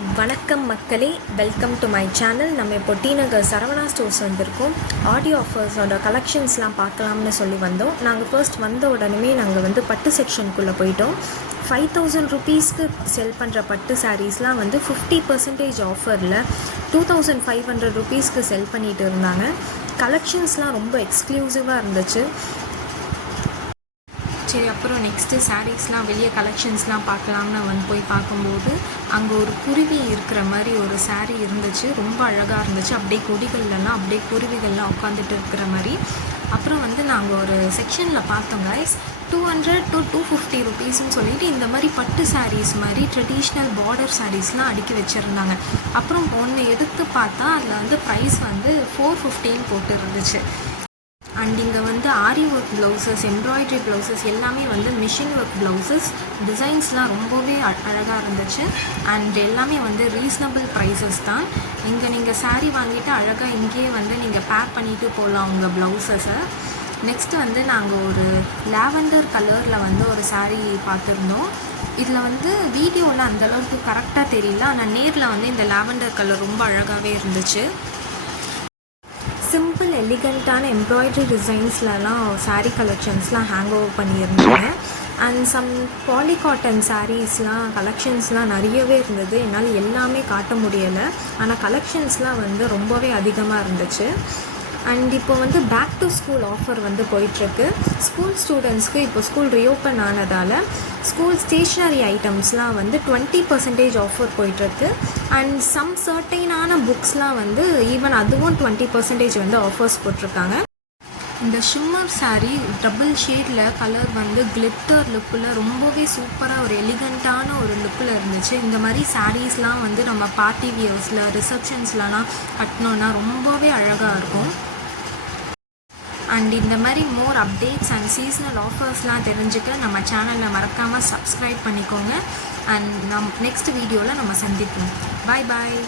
வணக்கம் மக்களே, welcome to my channel. நம்ம இப்போ டி நகர் சரவணா ஸ்டோர்ஸ் வந்திருக்கோம். ஆடி ஆஃபர்ஸோட கலெக்ஷன்ஸ்லாம் பார்க்கலாம்னு சொல்லி வந்தோம். நாங்கள் ஃபர்ஸ்ட் வந்த உடனே நாங்கள் பட்டு செக்ஷனுக்குள்ளே போயிட்டோம். 5000 ருபீஸ்க்கு செல் பண்ணுற பட்டு சாரீஸ்லாம் 50% ஆஃபரில் 2500 ருபீஸ்க்கு செல் பண்ணிகிட்டு இருந்தாங்க. கலெக்ஷன்ஸ்லாம் ரொம்ப எக்ஸ்க்ளூசிவாக இருந்துச்சு. சரி, அப்புறம் நெக்ஸ்ட்டு சாரீஸ்லாம் வெளியே கலெக்ஷன்ஸ்லாம் பார்க்கலாம்னு போய் பார்க்கும்போது அங்கே ஒரு குருவி இருக்கிற மாதிரி ஒரு சாரீ இருந்துச்சு. ரொம்ப அழகாக இருந்துச்சு. அப்படியே கொடிகள்லாம் அப்படியே குருவிகள்லாம் உட்காந்துட்டு இருக்கிற மாதிரி. அப்புறம் நாங்கள் ஒரு செக்ஷனில் பார்த்தோம் கைஸ், 200 to 250 ருபீஸ்ன்னு சொல்லிட்டு இந்த மாதிரி பட்டு சாரீஸ் மாதிரி ட்ரெடிஷ்னல் பார்டர் சாரீஸ்லாம் அடுக்கி வச்சுருந்தாங்க. அப்புறம் ஒன்று எடுத்து பார்த்தா அதில் ப்ரைஸ் 450 போட்டு இருந்துச்சு. அண்ட் இங்கே ஆரி ஒர்க் ப்ளவுசஸ், எம்ப்ராய்டரி ப்ளவுசஸ் எல்லாமே மிஷின் ஒர்க் ப்ளவுசஸ். டிசைன்ஸ்லாம் ரொம்பவே அழகாக இருந்துச்சு. அண்ட் எல்லாமே ரீசனபிள் ப்ரைஸஸ் தான். இங்கே நீங்கள் சாரீ வாங்கிட்டு அழகாக இங்கேயே நீங்கள் பேக் பண்ணிவிட்டு போகலாம் உங்கள் ப்ளவுசஸை. நெக்ஸ்ட்டு நாங்கள் ஒரு லாவெண்டர் கலரில் ஒரு சாரீ பார்த்துருந்தோம். இதில் வீடியோவில் அந்தளவுக்கு கரெக்டாக தெரியல, ஆனால் நேரில் இந்த லாவெண்டர் கலர் ரொம்ப அழகாகவே இருந்துச்சு. சிம்பிள் எலிகண்ட்டான எம்ப்ராய்டரி டிசைன்ஸ்லலாம் சாரீ கலெக்ஷன்ஸ்லாம் ஹேங் ஓவர் பண்ணியிருந்தாங்க. அண்ட் சம் பாலி காட்டன் சாரீஸ்லாம் கலெக்ஷன்ஸ்லாம் நிறையவே இருந்தது. என்னால் எல்லாமே காட்ட முடியலை, ஆனால் கலெக்ஷன்ஸ்லாம் ரொம்பவே அதிகமாக இருந்துச்சு. அண்ட் இப்போ பேக் டு ஸ்கூல் ஆஃபர் போயிட்டுருக்கு. ஸ்கூல் ஸ்டூடெண்ட்ஸ்க்கு இப்போ ஸ்கூல் ரீஓப்பன் ஆனதால் ஸ்கூல் ஸ்டேஷ்னரி ஐட்டம்ஸ்லாம் 20% ஆஃபர் போயிட்டுருக்கு. அண்ட் சம் சர்டைனான புக்ஸ்லாம் ஈவன் அதுவும் 20% ஆஃபர்ஸ் போட்டிருக்காங்க. இந்த ஷிம்மர் சாரீ டபுள் ஷேடில் கலர் கிளிட்டர் லுக்கில் ரொம்பவே சூப்பராக ஒரு எலிகண்ட்டான ஒரு லுக்கில் இருந்துச்சு. இந்த மாதிரி சாரீஸ்லாம் நம்ம பார்ட்டி வியர்ஸில் ரிசப்ஷன்ஸ்லாம் கட்டினோன்னா ரொம்பவே அழகாக இருக்கும். அண்ட் இந்த மாதிரி மோர் அப்டேட்ஸ் அண்ட் சீசனல் ஆஃபர்ஸ்லாம் தெரிஞ்சுக்க நம்ம சேனலில் மறக்காமல் சப்ஸ்கிரைப் பண்ணிக்கோங்க. அண்ட் நெக்ஸ்ட் வீடியோவில் நம்ம சந்திப்போம். பாய் பாய்.